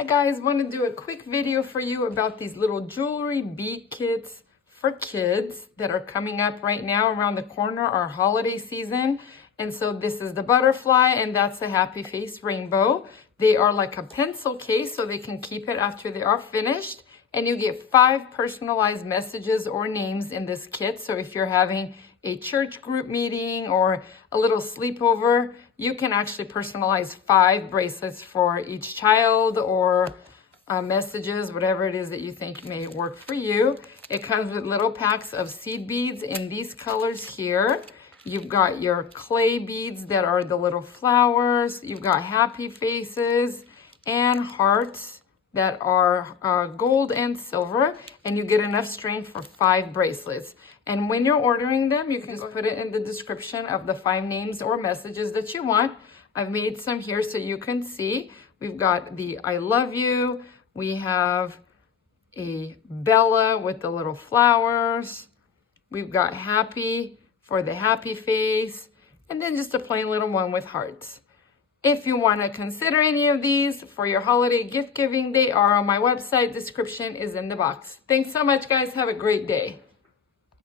Hi guys, want to do a quick video for you about these little jewelry bead kits for kids that are coming up right now around the corner, our holiday season. And so this is the butterfly and that's the happy face rainbow. They are like a pencil case so they can keep it after they are finished. And you get 5 personalized messages or names in this kit. So if you're having a church group meeting or a little sleepover, you can actually personalize 5 bracelets for each child or messages, whatever it is that you think may work for you. It comes with little packs of seed beads in these colors here. You've got your clay beads that are the little flowers. You've got happy faces and hearts that are gold and silver, and you get enough string for 5 bracelets. And when you're ordering them, you can just put it in the description of the 5 names or messages that you want. I've made some here so you can see. We've got the I love you. We have a Bella with the little flowers. We've got happy for the happy face. And then just a plain little one with hearts. If you want to consider any of these for your holiday gift giving, they are on my website. Description is in the box. Thanks so much, guys. Have a great day.